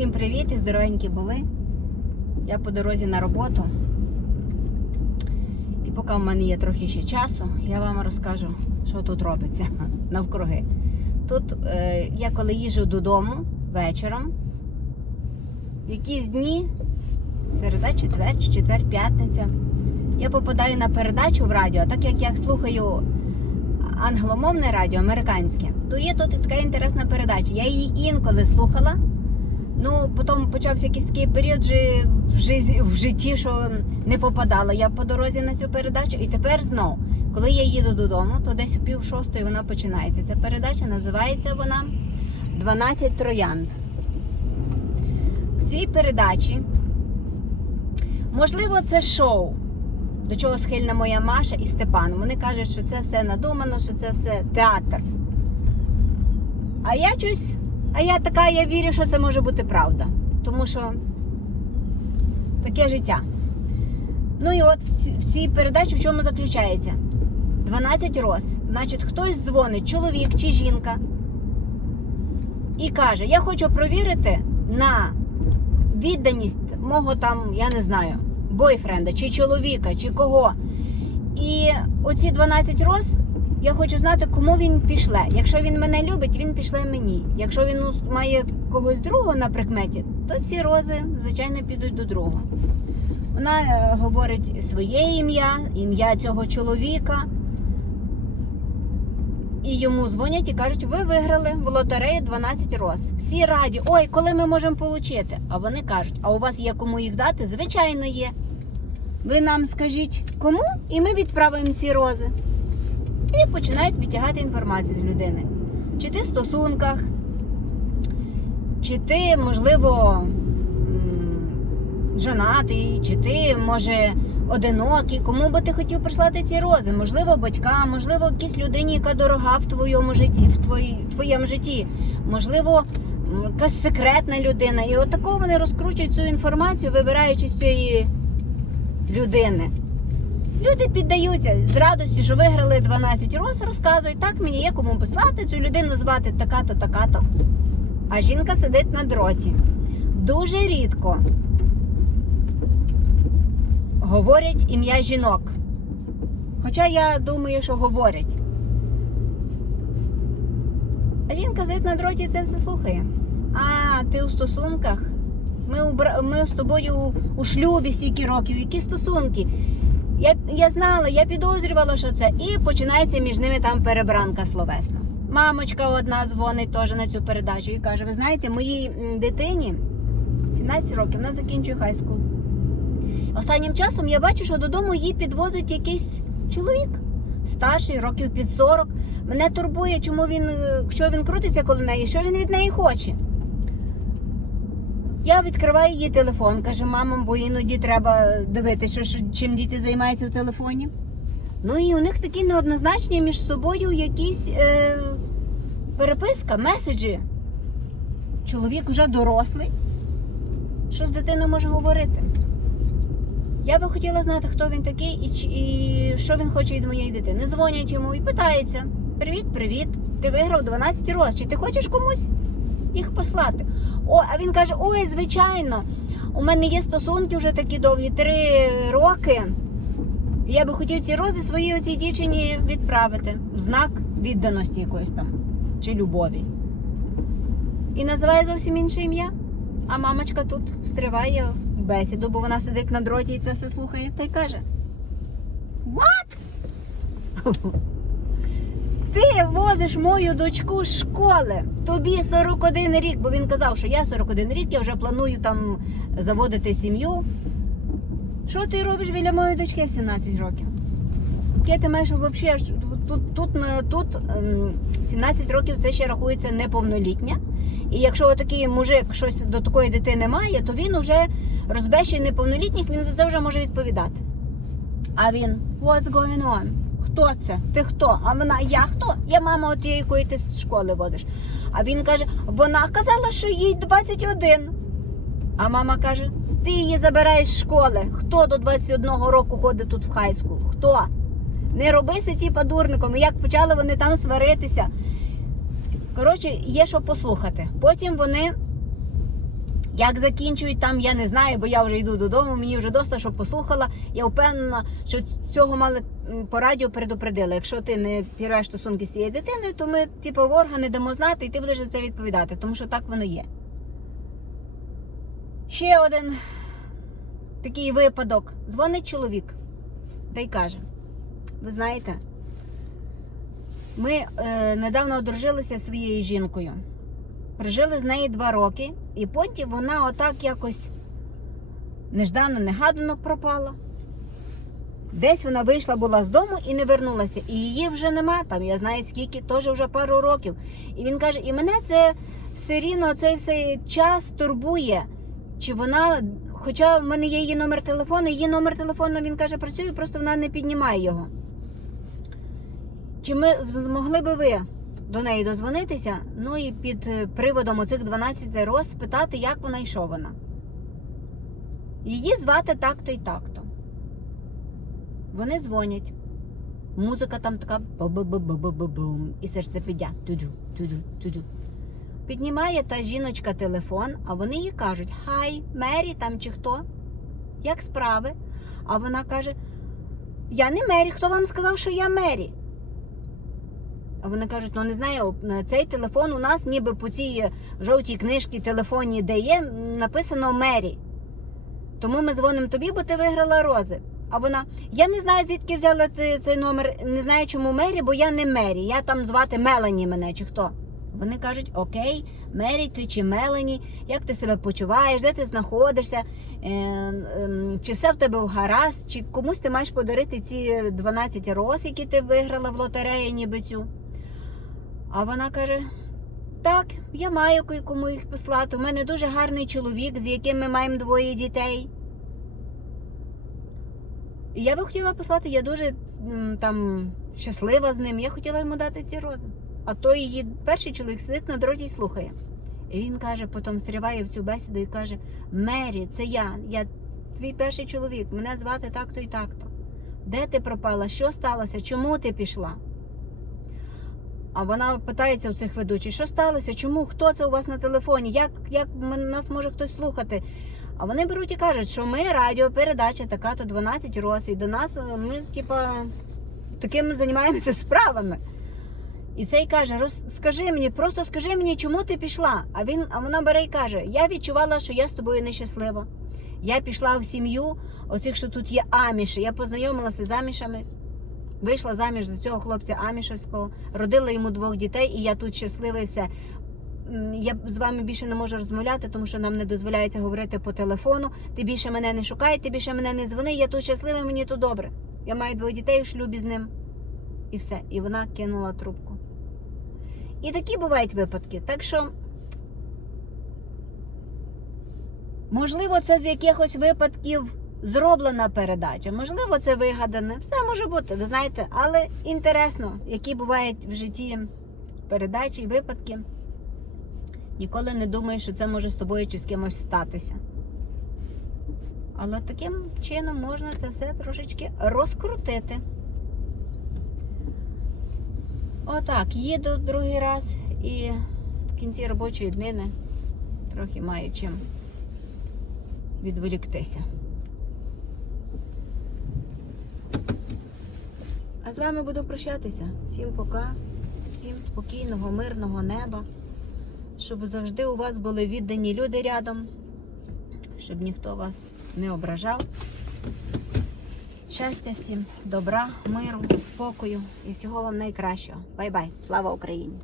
Всім привіт і здоровенькі були. Я по дорозі на роботу. І поки в мене є трохи ще часу, я вам розкажу, що тут робиться навкруги. Тут е, я коли їжджу додому вечором, в якісь дні, середа, четвер, четвер, п'ятниця, я попадаю на передачу в радіо, так як я слухаю англомовне радіо, американське, то є тут така інтересна передача. Я її інколи слухала. Ну, потім почався якийсь такий період в, житті, що не попадала я по дорозі на цю передачу. І тепер знов, коли я їду додому, то десь о пів шостої вона починається. Ця передача називається вона 12 троянд. В цій передачі, можливо, це шоу, до чого схильна моя Маша і Степан. Вони кажуть, що це все надумано, що це все театр. А я щось. А я така, я вірю, що це може бути правда. Тому що таке життя. Ну і от в цій передачі в чому заключається? 12 роз. Значить, хтось дзвонить, чоловік чи жінка, і каже: Я хочу провірити на відданість мого там, я не знаю, бойфренда, чи чоловіка, чи кого. І оці 12 роз я хочу знати, кому він пішле. Якщо він мене любить, він пішле мені. Якщо він має когось другого на прикметі, то ці рози, звичайно, підуть до другого. Вона е, говорить своє ім'я, ім'я цього чоловіка. І йому дзвонять і кажуть, ви виграли в лотерею 12 роз. Всі раді, ой, коли ми можемо отримати? А вони кажуть, а у вас є кому їх дати? Звичайно, є. Ви нам скажіть кому, і ми відправимо ці рози і починають відтягати інформацію з людини. Чи ти в стосунках, чи ти, можливо, м, жонатий, чи ти, може, одинокий, кому би ти хотів прислати ці рози? Можливо, батькам, можливо, якійсь людині, яка дорога в твоєму житті, в твоєму житті, можливо, якась секретна людина. І отако вони розкручують цю інформацію, вибираючи з цієї людини. Люди піддаються з радості, що виграли 12 роз, розказують, так мені є кому послати, цю людину звати така-то, така-то. А жінка сидить на дроті. Дуже рідко говорять ім'я жінок. Хоча я думаю, що говорять. А жінка сидить на дроті і це все слухає. А, ти у стосунках? Ми, у, ми з тобою у, у шлюбі стільки років. Які стосунки? Я, я знала, я підозрювала, що це. І починається між ними там перебранка словесна. Мамочка одна дзвонить теж на цю передачу і каже: ви знаєте, моїй дитині 17 років, вона закінчує хайскул. Останнім часом я бачу, що додому її підвозить якийсь чоловік. Старший, років під 40. Мене турбує, чому він, е, що він крутиться коло неї, що він від неї хоче. Я відкриваю її телефон, каже, мама, бо іноді треба дивитися, чим діти займаються в телефоні. Ну і у них такі неоднозначні між собою якісь е, переписка, меседжі. Чоловік вже дорослий. Що з дитиною може говорити? Я би хотіла знати, хто він такий і, і що він хоче від моєї дитини. Дзвонять йому і питаються: Привіт, привіт! Ти виграв 12 роз. Чи ти хочеш комусь їх послати? О, а він каже: Ой, звичайно, у мене є стосунки вже такі довгі, три роки. Я би хотів ці рози своїй оцій дівчині відправити в знак відданості якоїсь там чи любові. І називає зовсім інше ім'я. А мамочка тут встриває в бесіду, бо вона сидить на дроті і це все слухає та й каже: What? Ти возиш мою дочку з школи. Тобі 41 рік, бо він казав, що я 41 рік, я вже планую там заводити сім'ю. Що ти робиш біля моєї дочки в 17 років? Яке ти маєш взагалі тут, тут, тут ем, 17 років це ще рахується неповнолітня. І якщо отакий мужик щось до такої дитини має, то він вже розбещений неповнолітніх, він за це вже може відповідати. А він what's going on? Хто це? Ти хто? А вона я хто? Я мама от якої ти з школи водиш. А він каже: вона казала, що їй 21. А мама каже: ти її забираєш з школи. Хто до 21 року ходить тут в хайскул? Хто? Не робися типа дурником. Як почали вони там сваритися. Коротше, є що послухати. Потім вони Як закінчують там, я не знаю, бо я вже йду додому. Мені вже доста, що послухала. Я впевнена, що цього мали по радіо предупредили. Якщо ти не пірвеш стосунки з цією дитиною, то ми, типу, в органи дамо знати, і ти будеш за це відповідати, тому що так воно є. Ще один такий випадок. Дзвонить чоловік та й каже: ви знаєте, ми е, недавно одружилися зі своєю жінкою. Прожили з нею два роки, і потім вона отак якось неждано, негадано пропала. Десь вона вийшла була з дому і не вернулася. І її вже нема, там я знаю скільки, теж вже пару років. І він каже, і мене це все рівно цей все час турбує. Чи вона, хоча в мене є її номер телефону, її номер телефону, він каже, працює, просто вона не піднімає його. Чи ми змогли би ви до неї дозвонитися, ну і під е, приводом оцих 12 роз спитати, як вона що вона? Її звати так-то і так-то. Вони дзвонять. Музика там така бу-бу-бу-бу-бу-бум. І серце підя. Тюдю, тюдю, тюдю. Піднімає та жіночка телефон, а вони їй кажуть: Хай, Мері там чи хто? Як справи? А вона каже: Я не Мері, хто вам сказав, що я Мері? А вони кажуть, ну не знаю, цей телефон у нас ніби по цій жовтій книжці телефонній, де є, написано Мері. Тому ми дзвонимо тобі, бо ти виграла рози. А вона, я не знаю, звідки взяла ти цей номер, не знаю, чому Мері, бо я не Мері. Я там звати Мелані мене чи хто. Вони кажуть, окей, Мері, ти чи Мелані, як ти себе почуваєш, де ти знаходишся, е, е, чи все в тебе гаразд, чи комусь ти маєш подарити ці 12 роз, які ти виграла в лотереї, ніби цю. А вона каже: так, я маю кому їх послати. У мене дуже гарний чоловік, з яким ми маємо двоє дітей. І я би хотіла послати, я дуже там щаслива з ним. Я хотіла йому дати ці рози. А то її перший чоловік сидить на дроті і слухає. І він каже, потім стріває в цю бесіду і каже: Мері, це я, я твій перший чоловік, мене звати так-то і так-то. Де ти пропала? Що сталося? Чому ти пішла? А вона питається у цих ведучих, що сталося? Чому? Хто це у вас на телефоні? Як як нас може хтось слухати? А вони беруть і кажуть, що ми радіопередача така-то 12 роз, і до нас е, ми, типа, такими займаємося справами. І цей каже: роз, скажи мені, просто скажи мені, чому ти пішла? А він, а вона бере і каже: Я відчувала, що я з тобою нещаслива. Я пішла в сім'ю, оцих, що тут є аміші. Я познайомилася з амішами. Вийшла заміж за цього хлопця Амішевського, родила йому двох дітей, і я тут щаслива і все. Я з вами більше не можу розмовляти, тому що нам не дозволяється говорити по телефону. Ти більше мене не шукай, ти більше мене не дзвони. Я тут щаслива, мені тут добре. Я маю двоє дітей у шлюбі з ним. І все. І вона кинула трубку. І такі бувають випадки. Так що, можливо, це з якихось випадків зроблена передача. Можливо, це вигадане. Все може бути, ви знаєте, але інтересно, які бувають в житті передачі і випадки. Ніколи не думаєш, що це може з тобою чи з кимось статися. Але таким чином можна це все трошечки розкрутити. Отак, їду другий раз і в кінці робочої днини трохи маю чим відволіктися. А з вами буду прощатися. Всім пока, всім спокійного, мирного неба, щоб завжди у вас були віддані люди рядом, щоб ніхто вас не ображав. Щастя всім, добра, миру, спокою і всього вам найкращого. Бай-бай! Слава Україні!